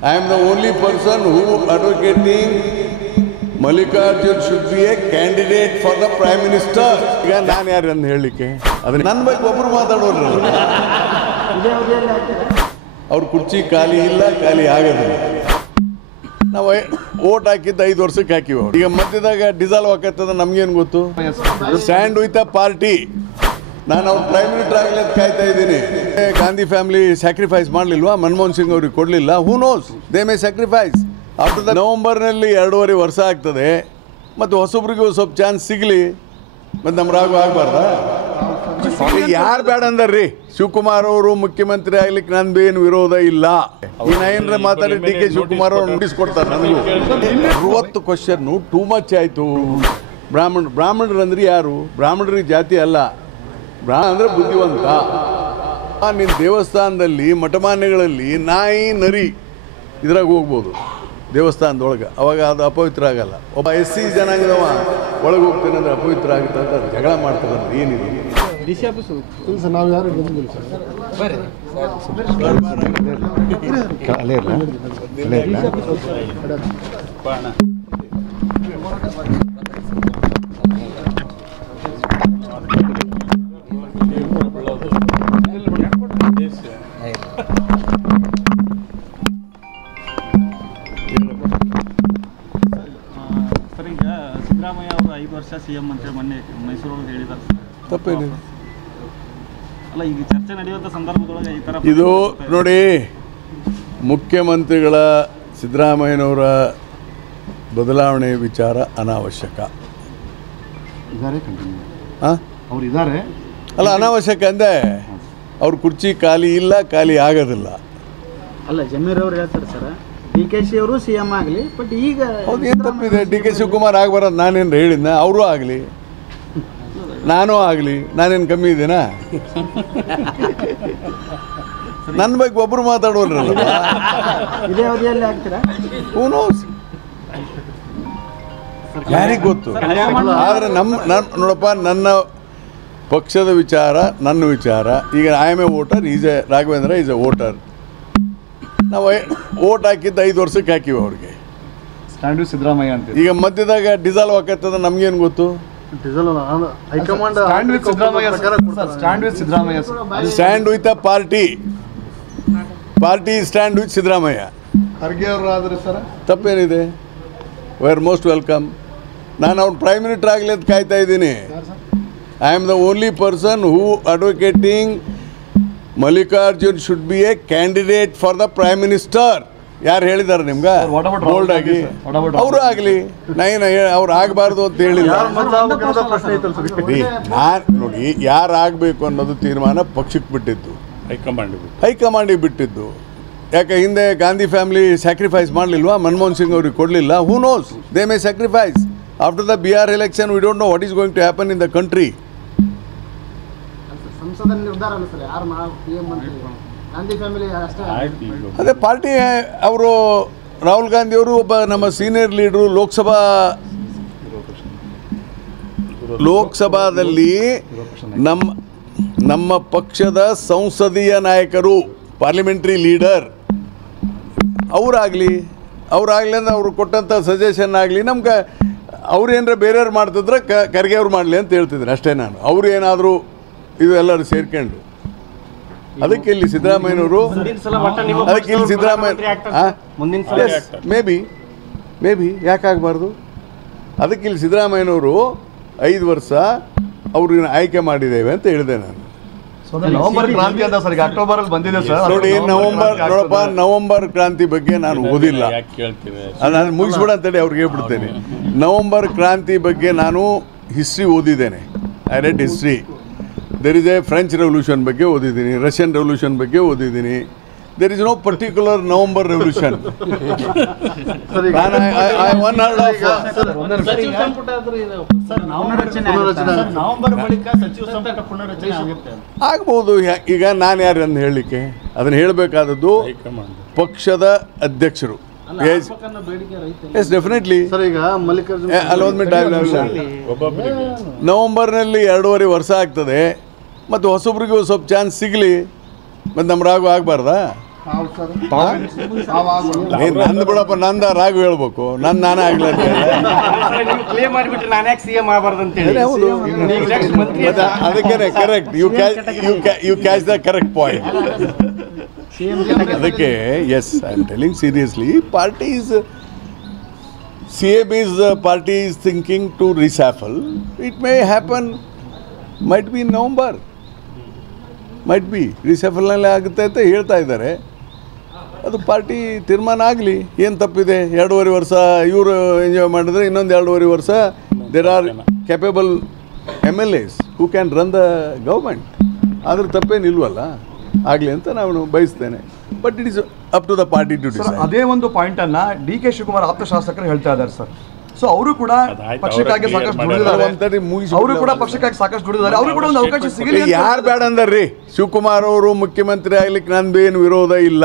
I am the only person who advocating Mallikarjun should be a candidate for the Prime Minister. ಈಗ ನಾನು ಯಾರು ಅಂತ ಹೇಳಲಿಕ್ಕೆ ಅದನ್ನ ನನ್ನ ಬಗ್ಗೆ ಒಬ್ಬರು ಮಾತಾಡೋರಲ್ಲ. ಅವ್ರ ಕುರ್ಚಿ ಖಾಲಿ ಇಲ್ಲ, ಖಾಲಿ ಆಗೋದಿಲ್ಲ. ನಾವು ಓಟ್ ಹಾಕಿದ್ದು 5 ವರ್ಷಕ್ಕೆ ಹಾಕಿವಿ. ಈಗ ಮಧ್ಯದಾಗ ಡಿಸಾಲ್ವ್ ಹಾಕತ್ತದ ನಮ್ಗೇನು ಗೊತ್ತು? Stand with a party. ನಾನು ಅವ್ರು ಪ್ರೈಮ್ ಮಿನಿಸ್ಟರ್ ಆಗಲಿ ಅಂತ ಕಾಯ್ತಾ ಇದ್ದೀನಿ. ಗಾಂಧಿ ಫ್ಯಾಮಿಲಿ ಸ್ಯಾಕ್ರಿಫೈಸ್ ಮಾಡಲಿಲ್ವಾ? ಮನಮೋಹನ್ ಸಿಂಗ್ ಅವ್ರಿಗೆ ಕೊಡಲಿಲ್ಲ. Who knows, they may sacrifice. After the ನವಂಬರ್ನಲ್ಲಿ 2.5 ವರ್ಷ ಆಗ್ತದೆ. ಮತ್ತು ಹೊಸಬ್ರಿಗೂ ಸ್ವಲ್ಪ ಚಾನ್ಸ್ ಸಿಗಲಿ. ಮತ್ತು ನಮ್ಮ ರಾಗು ಆಗಬಾರ್ದ? ಯಾರು ಬೇಡ ಅಂದಾರ್ರಿ? ಶಿವಕುಮಾರ್ ಅವರು ಮುಖ್ಯಮಂತ್ರಿ ಆಗ್ಲಿಕ್ಕೆ ನಂದು ಏನು ವಿರೋಧ ಇಲ್ಲ. ಈ ನಯನ್ರ ಮಾತಾಡಿ ಡಿ ಕೆ ಶಿವಕುಮಾರ್ ಅವರು ನೋಟಿಸ್ ಕೊಡ್ತಾರೆ ನನಗೂ. 60 ಕ್ವಶನ್ನು ಟೂ ಮಚ್ ಆಯಿತು. ಬ್ರಾಹ್ಮಣರು ಅಂದ್ರೆ ಯಾರು? ಬ್ರಾಹ್ಮಣರಿಗೆ ಜಾತಿ ಅಲ್ಲ, ಬ್ರಾಹ್ಮಣ ಅಂದರೆ ಬುದ್ಧಿವಂತ. ನಿನ್ನ ದೇವಸ್ಥಾನದಲ್ಲಿ ಮಠಮಾನ್ಯಗಳಲ್ಲಿ ನಾಯಿ ನರಿ ಇದ್ರಾಗ ಹೋಗ್ಬೋದು ದೇವಸ್ಥಾನದೊಳಗೆ, ಅವಾಗ ಅದು ಅಪವಿತ್ರ ಆಗಲ್ಲ. ಒಬ್ಬ SC ಜನಾಂಗದವ ಒಳಗೆ ಹೋಗ್ತೇನೆ ಅಂದರೆ ಅಪವಿತ್ರ ಆಗುತ್ತೆ ಅಂತ ಜಗಳ ಮಾಡ್ತಾರೆ. ಏನಿದೆ ನಾವು ಯಾರು ಸಿದ್ದರಾಮಯ್ಯ ಅವರು 5 ವರ್ಷ CM ಅಂತ ಮೊನ್ನೆ ಮೈಸೂರೊಳಗೆ ಹೇಳಿದ್ದಾರೆ. ತಪ್ಪೇನಿದೆ? ಅಲ್ಲ, ಈಗ ಚರ್ಚೆ ನಡೆಯುವಂಥ ಸಂದರ್ಭದೊಳಗೆ ಈ ಥರ ಇದು ನೋಡಿ, ಮುಖ್ಯಮಂತ್ರಿಗಳ ಸಿದ್ದರಾಮಯ್ಯನವರ ಬದಲಾವಣೆ ವಿಚಾರ ಅನಾವಶ್ಯಕ. ಅವ್ರು ಇದ್ದಾರೆ ಅಲ್ಲ, ಅನಾವಶ್ಯಕ ಅಂದೆ. ಅವ್ರ ಕುರ್ಚಿ ಖಾಲಿ ಇಲ್ಲ, ಖಾಲಿ ಆಗೋದಿಲ್ಲ. ಅಲ್ಲ, ಜಮೀರ್ ಅವ್ರು ಹೇಳ್ತಾರೆ ಸರ್, DKC ಅವರು CM ಆಗಲಿ, ಬಟ್ ಈಗ ಹೌದು, ಏನು ತಪ್ಪಿದೆ? DK ಶಿವಕುಮಾರ್ ಆಗಬಾರದು ನಾನೇನು ಹೇಳಿದ್ನ? ಅವರು ಆಗಲಿ, ನಾನು ಆಗಲಿ, ನಾನೇನು ಕಮ್ಮಿ ಇದ್ದೀನಾ? ನನ್ನ ಬಗ್ಗೆ ಒಬ್ಬರು ಮಾತಾಡೋರಲ್ಲ. ಇದೇ ಅವಧಿಯಲ್ಲಿ ಆಗ್ತೀರಾ? ಹೂ ನೋಸ್, ಯಾರಿಗೆ ಗೊತ್ತು? ಆದರೆ ನೋಡಪ್ಪ, ನನ್ನ ಪಕ್ಷದ ವಿಚಾರ, ನನ್ನ ವಿಚಾರ. ಈಗ I am A voter, Raghavendra is A voter. ನಾವು ಓಟ್ ಹಾಕಿದ್ದು 5 ವರ್ಷಕ್ಕೆ ಹಾಕಿವಿ ಅವ್ರಿಗೆ. ಸ್ಟ್ಯಾಂಡ್ ವಿತ್ ಸಿದ್ದರಾಮಯ್ಯ ಅಂತ. ಈಗ ಮಧ್ಯದಾಗ ಡಿಸಾಲ್ವ್ ಹಾಕತ್ತದ ನಮ್ಗೇನು ಗೊತ್ತು? High command stand with Siddaramaiah. Stand with Siddaramaiah. Stand with a party. Party stand with Siddaramaiah. Kharge ಅವರು ಆದರೆ ಸರ್ ತಪ್ಪೇನಿದೆ? We are most welcome. ನಾನು ಅವ್ರು ಪ್ರೈಮ್ ಮಿನಿಸ್ಟರ್ ಆಗಲಿ ಅಂತ ಕಾಯ್ತಾ ಇದ್ದೀನಿ. I am the only person who advocating Mallikarjun should be a candidate for the Prime Minister. ಯಾರು ಹೇಳಿದ್ದಾರೆ ನಿಮ್ಗೆ? ಬೋಲ್ಡ್ ಆಗಿ ಅವರು ಆಗಲಿ, ಅವ್ರು ಆಗಬಾರ್ದು ಅಂತ ಹೇಳಿಲ್ಲ. ನಾನು ನೋಡಿ, ಯಾರು ಆಗಬೇಕು ಅನ್ನೋದು ತೀರ್ಮಾನ ಪಕ್ಷಕ್ಕೆ ಬಿಟ್ಟಿದ್ದು, ಹೈಕಮಾಂಡಿಗೆ ಬಿಟ್ಟಿದ್ದು. ಯಾಕೆ ಹಿಂದೆ ಗಾಂಧಿ ಫ್ಯಾಮಿಲಿ ಸ್ಯಾಕ್ರಿಫೈಸ್ ಮಾಡಲಿಲ್ವಾ? ಮನಮೋಹನ್ ಸಿಂಗ್ ಅವ್ರಿಗೆ ಕೊಡಲಿಲ್ಲ. Who knows, they may sacrifice. After the BR election we don't know what is going to happen in the country. ಅದೇ ಪಾರ್ಟಿ ಅವರು, ರಾಹುಲ್ ಗಾಂಧಿ ಅವರು ಒಬ್ಬ ನಮ್ಮ ಸೀನಿಯರ್ ಲೀಡ್ರು. ಲೋಕಸಭಾದಲ್ಲಿ ನಮ್ಮ ಪಕ್ಷದ ಸಂಸದೀಯ ನಾಯಕರು, ಪಾರ್ಲಿಮೆಂಟ್ರಿ ಲೀಡರ್ ಅವರಾಗಲಿ ಅಂದ್ರೆ ಅವ್ರು ಕೊಟ್ಟಂಥ ಸಜೆಷನ್ ಆಗಲಿ, ನಮ್ಗೆ ಅವ್ರೇನಾರ ಬೇರೆಯವ್ರು ಮಾಡ್ತಿದ್ರೆ ಖರ್ಗೆ ಅವ್ರು ಮಾಡಲಿ ಅಂತ ಹೇಳ್ತಿದ್ರು ಅಷ್ಟೇ. ನಾನು ಅವರು ಏನಾದರೂ ಇದು ಎಲ್ಲರೂ ಸೇರ್ಕೊಂಡು ಅದಕ್ಕೆ ಇಲ್ಲಿ ಸಿದ್ದರಾಮಯ್ಯನವರು, ಅದಕ್ಕೆ ಇಲ್ಲಿ ಸಿದ್ದರಾಮಯ್ಯ ಮೇ ಬಿ ಯಾಕಾಗಬಾರ್ದು? ಅದಕ್ಕೆ ಇಲ್ಲಿ ಸಿದ್ದರಾಮಯ್ಯನವರು 5 ವರ್ಷ ಅವ್ರನ್ನ ಆಯ್ಕೆ ಮಾಡಿದ್ದೇವೆ ಅಂತ ಹೇಳಿದೆ ನಾನು. ನವೆಂಬರ್ ಕ್ರಾಂತಿ ಅಂತ ಸರ್, ಅಕ್ಟೋಬರ್ ಅಲ್ಲಿ ಬಂದಿದೆ ಸರ್. ನೋಡಿ, ನವಂಬರ್ ಕ್ರಾಂತಿ ಬಗ್ಗೆ ನಾನು ಓದಿಲ್ಲ. ನಾನು ಮುಗಿಸ್ಬಿಡ ಅಂತೇಳಿ ಅವ್ರಿಗೆ ಹೇಳ್ಬಿಡ್ತೇನೆ. ನವಂಬರ್ ಕ್ರಾಂತಿ ಬಗ್ಗೆ ನಾನು ಹಿಸ್ಟ್ರಿ ಓದಿದ್ದೇನೆ. I read history. There is a French revolution ಬಗ್ಗೆ ಓದಿದ್ದೀನಿ, ರಷ್ಯನ್ ರೆವಲ್ಯೂಷನ್ ಬಗ್ಗೆ ಓದಿದ್ದೀನಿ. There is no particular November revolution. ಆಗ್ಬೋದು. ಈಗ ನಾನು ಯಾರು ಅಂತ ಹೇಳಲಿಕ್ಕೆ? ಅದನ್ನು ಹೇಳಬೇಕಾದದ್ದು ಪಕ್ಷದ ಅಧ್ಯಕ್ಷರು. Yes definitely. ಅಲ್ಲೊಂದು ನವಂಬರ್ನಲ್ಲಿ 2.5 ವರ್ಷ ಆಗ್ತದೆ. ಮತ್ತು ಹೊಸಬ್ರಿಗೂ ಸ್ವಲ್ಪ ಚಾನ್ಸ್ ಸಿಗಲಿ. ಮತ್ತು ನಮ್ಮ ರಾಗು ಆಗಬಾರ್ದಾ? ನಂದು ಬಿಡಪ್ಪ, ನಂದ ರಾಘು ಹೇಳ್ಬೇಕು, ನಾನೇ ಆಗ್ಲ ಅಂತ ನೀವು ಕ್ಲೇಮ್ ಮಾಡಿಬಿಟ್ರೆ ನಾನು ಯಾಕೆ ಸಿಎಂ ಆಗಬಾರ್ದು ಅಂತ ಹೇಳಿ. ಹೌದು. ಅದಕ್ಕೆ correct, you catch the correct point. ಅದಕ್ಕೆ yes, I am telling seriously, party is CAB is the party is thinking to reshuffle. It may happen, might be in November. Might be reshuffle ನಲ್ಲಿ ಆಗುತ್ತೆ ಅಂತ ಹೇಳ್ತಾ ಇದ್ದಾರೆ. ಅದು party ತೀರ್ಮಾನ ಆಗಲಿ, ಏನು ತಪ್ಪಿದೆ. 2.5 ವರ್ಷ ಇವರು ಎಂಜಾಯ್ ಮಾಡಿದ್ರೆ ಇನ್ನೊಂದು 2.5 ವರ್ಷ there are capable MLAs who can run the government. ಆದ್ರೆ ತಪ್ಪೇನಿಲ್ವಲ್ಲ, ಆಗಲಿ ಅಂತ ನಾನು ಬಯಸ್ತೇನೆ. But it is up to the party to decide. ಅದೇ ಒಂದು ಪಾಯಿಂಟ್ ಅನ್ನ DK ಶಿವಕುಮಾರ್ ಆಪ್ತ ಶಾಸಕರು ಹೇಳ್ತಾ ಇದ್ದಾರೆ ಸರ್. ಸೊ ಅವರು ಕೂಡ ಪಕ್ಷಕ್ಕಾಗಿ ಸಾಕಷ್ಟು ದುಡಿದಿದ್ದಾರೆ, ಅವರು ಕೂಡ ಪಕ್ಷಕ್ಕಾಗಿ ಸಾಕಷ್ಟು ದುಡಿದಿದ್ದಾರೆ, ಅವರು ಕೂಡ ಒಂದು ಅವಕಾಶ ಸಿಗಲಿ. ಯಾರು ಬೇಡ ಅಂದಾರ್ರಿ? ಶಿವಕುಮಾರ್ ಅವರು ಮುಖ್ಯಮಂತ್ರಿ ಆಗ್ಲಿಕ್ಕೆ ನಂದೇನು ವಿರೋಧ ಇಲ್ಲ.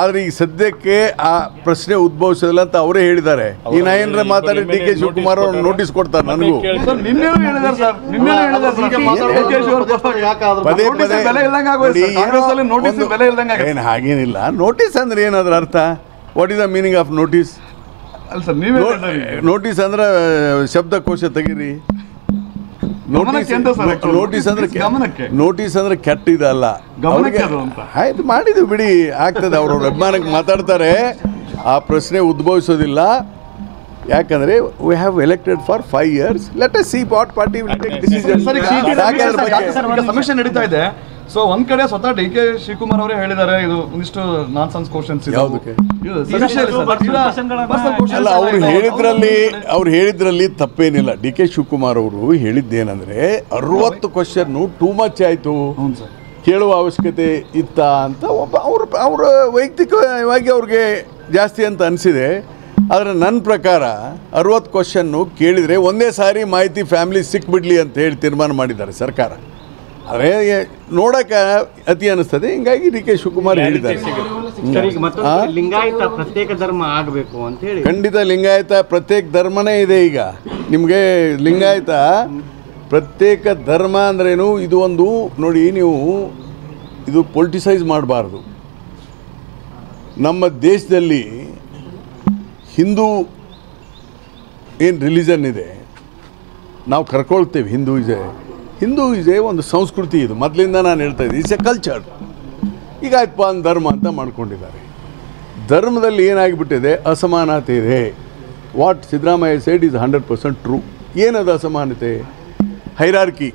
ಆದ್ರೆ ಈಗ ಸದ್ಯಕ್ಕೆ ಆ ಪ್ರಶ್ನೆ ಉದ್ಭವಿಸೋದಿಲ್ಲ ಅಂತ ಅವರೇ ಹೇಳಿದ್ದಾರೆ. ಈ ನಾಯೇಂದ್ರ ಮಾತಾಡಿ DK ಶಿವಕುಮಾರ್ ಅವರು ನೋಟಿಸ್ ಕೊಡ್ತಾರೆ ನನಗೂ. ಏನು ಹಾಗೇನಿಲ್ಲ. ನೋಟಿಸ್ ಅಂದ್ರೆ ಏನಾದ್ರ ಅರ್ಥ? What is the meaning of notice? Notice ಅಂದ್ರೆ ಶಬ್ದಕೋಶ ತೆಗೀರಿ. ನೋಟಿಸ್ ಅಂದ್ರೆ ಕೆಟ್ಟಿದಲ್ಲ. ಆಯ್ತು, ಮಾಡಿದ್ವಿ ಬಿಡಿ, ಆಗ್ತದೆ. ಅವ್ರವ್ರ ಅಭಿಮಾನಕ್ಕೆ ಮಾತಾಡ್ತಾರೆ, ಆ ಪ್ರಶ್ನೆ ಉದ್ಭವಿಸೋದಿಲ್ಲ. ಯಾಕಂದ್ರೆ we have elected for 5 years. Let us see what party will take decision. ಸಮೀಕ್ಷೆ ನಡೀತಾ ಇದೆ. ಸೊ ಒಂದ್ ಕಡೆ ಸ್ವತಃ DK ಶಿವಕುಮಾರ್ ಅವರೇ ಹೇಳಿದ್ದಾರೆ, ಇದು ಒಂದಿಷ್ಟು ನಾನ್ಸೆನ್ಸ್ ಕ್ವಶನ್ಸ್ ಅಲ್ಲ, ಅವ್ರು ಹೇಳಿದ್ರಲ್ಲಿ ತಪ್ಪೇನಿಲ್ಲ. DK ಶಿವಕುಮಾರ್ ಅವರು ಹೇಳಿದ್ದೇನೆಂದ್ರೆ 60 ಕ್ವಶನ್ ಟೂ ಮಚ್ ಆಯ್ತು, ಕೇಳುವ ಅವಶ್ಯಕತೆ ಇತ್ತ ಅಂತ ಅವ್ರ ವೈಯಕ್ತಿಕವಾಗಿ ಅವ್ರಿಗೆ ಜಾಸ್ತಿ ಅಂತ ಅನಿಸಿದೆ. ಆದರೆ ನನ್ನ ಪ್ರಕಾರ 60 ಕ್ವಶನ್ನು ಕೇಳಿದರೆ ಒಂದೇ ಸಾರಿ ಮಾಹಿತಿ ಫ್ಯಾಮಿಲಿ ಸಿಕ್ಬಿಡ್ಲಿ ಅಂತ ಹೇಳಿ ತೀರ್ಮಾನ ಮಾಡಿದ್ದಾರೆ ಸರ್ಕಾರ. ಆದರೆ ನೋಡಕ್ಕೆ ಅತಿ ಅನಿಸ್ತದೆ. ಹಿಂಗಾಗಿ DK ಶಿವಕುಮಾರ್ ಹೇಳಿದ್ದಾರೆ, ಲಿಂಗಾಯತ ಪ್ರತ್ಯೇಕ ಧರ್ಮ ಆಗಬೇಕು ಅಂತ ಹೇಳಿ. ಖಂಡಿತ ಲಿಂಗಾಯತ ಪ್ರತ್ಯೇಕ ಧರ್ಮನೇ ಇದೆ. ಈಗ ನಿಮಗೆ ಲಿಂಗಾಯತ ಪ್ರತ್ಯೇಕ ಧರ್ಮ ಅಂದ್ರೇನು? ಇದು ಒಂದು ನೋಡಿ, ನೀವು ಇದು ಪೊಲಿಟಿಸೈಸ್ ಮಾಡಬಾರ್ದು. ನಮ್ಮ ದೇಶದಲ್ಲಿ ಹಿಂದೂ ಏನು ರಿಲಿಜನ್ ಇದೆ, ನಾವು ಕರ್ಕೊಳ್ತೇವೆ. ಹಿಂದೂ ಇಸ್ ಒಂದು ಸಂಸ್ಕೃತಿ. ಇದು ಮೊದಲಿಂದ ನಾನು ಹೇಳ್ತಾ ಇದ್ದೀನಿ, ಇಟ್ಸ್ ಎ ಕಲ್ಚರ್. ಈಗ ಆಯ್ತಪ್ಪ ಒಂದು ಧರ್ಮ ಅಂತ ಮಾಡ್ಕೊಂಡಿದ್ದಾರೆ. ಧರ್ಮದಲ್ಲಿ ಏನಾಗಿಬಿಟ್ಟಿದೆ? ಅಸಮಾನತೆ ಇದೆ. What Siddaramaiah side is 100% true. ಏನದು ಅಸಮಾನತೆ? ಹೈರಾರ್ಕಿ.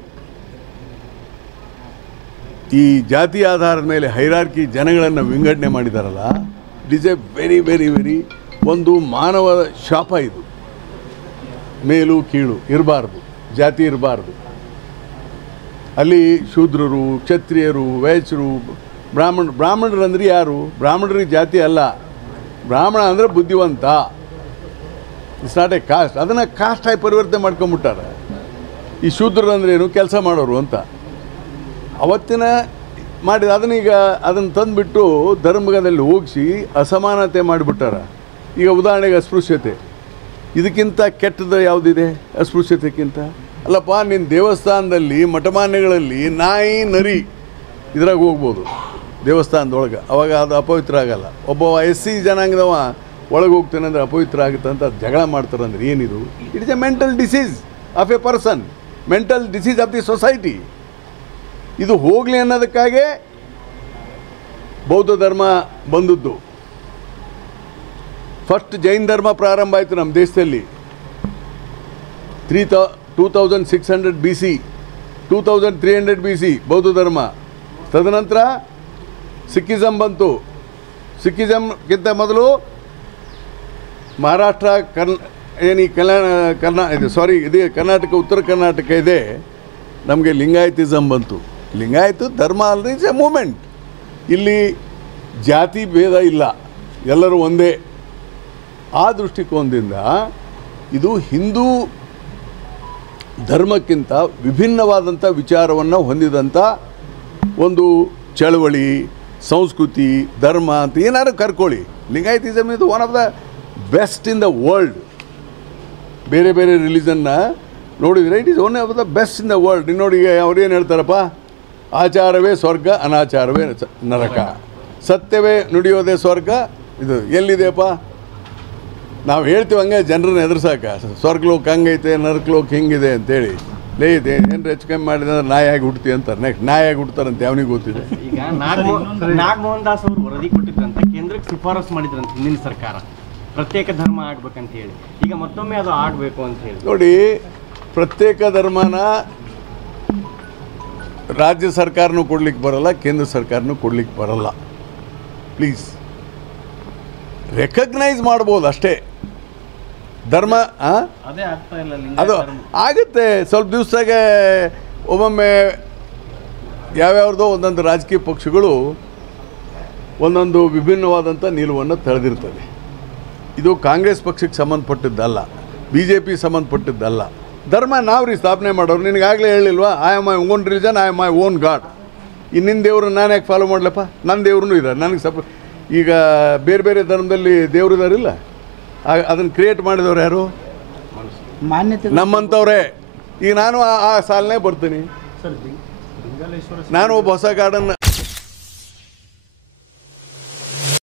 ಈ ಜಾತಿ ಆಧಾರದ ಮೇಲೆ ಹೈರಾರ್ಕಿ ಜನಗಳನ್ನು ವಿಂಗಡಣೆ ಮಾಡಿದಾರಲ್ಲ, it is a very very very ಒಂದು ಮಾನವ ಶಾಪ. ಇದು ಮೇಲು ಕೀಳು ಇರಬಾರ್ದು, ಜಾತಿ ಇರಬಾರ್ದು. ಅಲ್ಲಿ ಶೂದ್ರರು, ಕ್ಷತ್ರಿಯರು, ವೈಶ್ಯರು, ಬ್ರಾಹ್ಮಣರು ಅಂದ್ರೆ ಯಾರು? ಬ್ರಾಹ್ಮಣರಿಗೆ ಜಾತಿ ಅಲ್ಲ. ಬ್ರಾಹ್ಮಣ ಅಂದರೆ ಬುದ್ಧಿವಂತ. It's not A cost. ಅದನ್ನು ಕಾಸ್ಟಾಗಿ ಪರಿವರ್ತನೆ ಮಾಡ್ಕೊಂಬಿಟ್ಟಾರೆ. ಈ ಶೂದ್ರರು ಅಂದ್ರೆ ಏನು? ಕೆಲಸ ಮಾಡೋರು ಅಂತ ಅವತ್ತಿನ ಮಾಡಿದ. ಅದನ್ನು ತಂದುಬಿಟ್ಟು ಧರ್ಮದಲ್ಲಿ ಹೋಗಿಸಿ ಅಸಮಾನತೆ ಮಾಡಿಬಿಟ್ಟಾರ. ಈಗ ಉದಾಹರಣೆಗೆ ಅಸ್ಪೃಶ್ಯತೆ. ಇದಕ್ಕಿಂತ ಕೆಟ್ಟದ ಯಾವುದಿದೆ ಅಸ್ಪೃಶ್ಯತೆಗಿಂತ? ಅಲ್ಲಪ್ಪ, ನಿನ್ನ ದೇವಸ್ಥಾನದಲ್ಲಿ ಮಠಮಾನ್ಯಗಳಲ್ಲಿ ನಾಯಿ ನರಿ ಇದ್ರಾಗ ಹೋಗ್ಬೋದು ದೇವಸ್ಥಾನದೊಳಗೆ, ಅವಾಗ ಅದು ಅಪವಿತ್ರ ಆಗಲ್ಲ. ಒಬ್ಬ SC ಜನಾಂಗದವ ಒಳಗೆ ಹೋಗ್ತಾನೆ ಅಂದರೆ ಅಪವಿತ್ರ ಆಗುತ್ತೆ ಅಂತ ಜಗಳ ಮಾಡ್ತಾರಂದ್ರೆ ಏನಿದು? It is A mental disease of A person, mental disease of the society. ಇದು ಹೋಗಲಿ ಅನ್ನೋದಕ್ಕಾಗೇ ಬೌದ್ಧ ಧರ್ಮ ಬಂದದ್ದು. ಫಸ್ಟ್ ಜೈನ್ ಧರ್ಮ ಪ್ರಾರಂಭ ಆಯಿತು ನಮ್ಮ ದೇಶದಲ್ಲಿ 2600 BC, 2300 BC ಬೌದ್ಧ ಧರ್ಮ. ತದನಂತರ ಸಿಕ್ಕಿಸಮ್ ಬಂತು. ಸಿಕ್ಕಿಸಮ್ಗಿಂತ ಮೊದಲು ಮಹಾರಾಷ್ಟ್ರ ಇದೆ ಕರ್ನಾಟಕ, ಉತ್ತರ ಕರ್ನಾಟಕ ಇದೆ. ನಮಗೆ ಲಿಂಗಾಯತಿಸಮ್ ಬಂತು. ಲಿಂಗಾಯತ ಧರ್ಮ ಅಲ್ಲದೆ ಇಟ್ಸ್ ಎ ಮೂಮೆಂಟ್. ಇಲ್ಲಿ ಜಾತಿ ಭೇದ ಇಲ್ಲ, ಎಲ್ಲರೂ ಒಂದೇ. ಆ ದೃಷ್ಟಿಕೋನದಿಂದ ಇದು ಹಿಂದೂ ಧರ್ಮಕ್ಕಿಂತ ವಿಭಿನ್ನವಾದಂಥ ವಿಚಾರವನ್ನು ಹೊಂದಿದಂಥ ಒಂದು ಚಳವಳಿ, ಸಂಸ್ಕೃತಿ, ಧರ್ಮ ಅಂತ ಏನಾದ್ರು ಕರ್ಕೊಳ್ಳಿ. ಲಿಂಗಾಯತಿಸಮ್ ಇದು one of the best in the world. ಬೇರೆ ಬೇರೆ ರಿಲಿಜನ್ನ ನೋಡಿದರೆ it is one of the best in the world. ನೋಡಿ ಅವ್ರೇನು ಹೇಳ್ತಾರಪ್ಪ, ಆಚಾರವೇ ಸ್ವರ್ಗ, ಅನಾಚಾರವೇ ನರಕ. ಸತ್ಯವೇ ನುಡಿಯೋದೇ ಸ್ವರ್ಗ. ಇದು ಎಲ್ಲಿದೆಯಪ್ಪ? ನಾವು ಹೇಳ್ತೀವಿ ಹಂಗೆ ಜನರನ್ನ ಎದುರ್ಸಾಕ, ಸ್ವರ್ಗಲೋಕ ಹಂಗೈತೆ, ನರಕಲೋಕ ಹಿಂಗಿದೆ ಅಂತೇಳಿ. ಇದೆ ಏನು ಹೆಚ್ಚು ಕಮ್ಮಿ ಮಾಡಿದೆ ಅಂದ್ರೆ ನಾಯಾಗಿ ಹುಡ್ತಿ ಅಂತಾರೆ. ನೆಕ್ಸ್ಟ್ ನಾಯಾಗಿ ಹುಡ್ತಾರಂತೆ, ಅವನಿಗೆ ಗೊತ್ತಿದೆ. ಈಗ ನಾಗಮೋಹನ್ ದಾಸ್ ಅವರು ವರದಿ ಕೊಟ್ಟಿದ್ರಂತ, ಕೇಂದ್ರಕ್ಕೆ ಶಿಫಾರಸು ಮಾಡಿದ್ರಂತ ಹಿಂದಿನ ಸರ್ಕಾರ ಪ್ರತ್ಯೇಕ ಧರ್ಮ ಆಗ್ಬೇಕಂತ ಹೇಳಿ. ಈಗ ಮತ್ತೊಮ್ಮೆ ಅದು ಆಗಬೇಕು ಅಂತ ಹೇಳಿ. ನೋಡಿ, ಪ್ರತ್ಯೇಕ ಧರ್ಮನ ರಾಜ್ಯ ಸರ್ಕಾರನೂ ಕೊಡ್ಲಿಕ್ಕೆ ಬರಲ್ಲ, ಕೇಂದ್ರ ಸರ್ಕಾರನೂ ಕೊಡ್ಲಿಕ್ಕೆ ಬರಲ್ಲ. ಪ್ಲೀಸ್ ರೆಕಗ್ನೈಸ್ ಮಾಡ್ಬೋದು ಅಷ್ಟೇ. ಧರ್ಮ ಅದೇ ಆಗ್ತಾ ಇಲ್ಲ. ಅದು ಆಗುತ್ತೆ ಸ್ವಲ್ಪ ದಿವಸದಾಗೆ. ಒಮ್ಮೊಮ್ಮೆ ಯಾವ್ಯಾವ್ದೋ ಒಂದೊಂದು ರಾಜಕೀಯ ಪಕ್ಷಗಳು ಒಂದೊಂದು ವಿಭಿನ್ನವಾದಂಥ ನಿಲುವನ್ನು ತಳೆದಿರ್ತದೆ. ಇದು ಕಾಂಗ್ರೆಸ್ ಪಕ್ಷಕ್ಕೆ ಸಂಬಂಧಪಟ್ಟಿದ್ದಲ್ಲ, BJP ಸಂಬಂಧಪಟ್ಟಿದ್ದಲ್ಲ. ಧರ್ಮ ನಾವು ರೀ ಸ್ಥಾಪನೆ ಮಾಡೋರು. ನಿನಗಾಗಲೇ ಹೇಳಿಲ್ವಾ, I am my own religion, I am my own god. ಇನ್ನಿನ ದೇವ್ರನ್ನ ನಾನು ಯಾಕೆ ಫಾಲೋ ಮಾಡಲಪ್ಪ? ನನ್ನ ದೇವ್ರೂ ಇದ್ದಾರೆ ನನಗೆ ಈಗ ಬೇರೆ ಬೇರೆ ಧರ್ಮದಲ್ಲಿ ದೇವ್ರು ಇದ್ದಾರಿಲ್ಲ, ಅದನ್ನು ಕ್ರಿಯೇಟ್ ಮಾಡಿದವ್ರು ಯಾರು? ಮಾನ್ಯತೆ ನಮ್ಮಂಥವ್ರೆ. ಈಗ ನಾನು ಆ ಸಾಲನೇ ಬರ್ತೀನಿ. ನಾನು ಒಬ್ಬ ಹೊಸ ಗಾರ್ಡನ್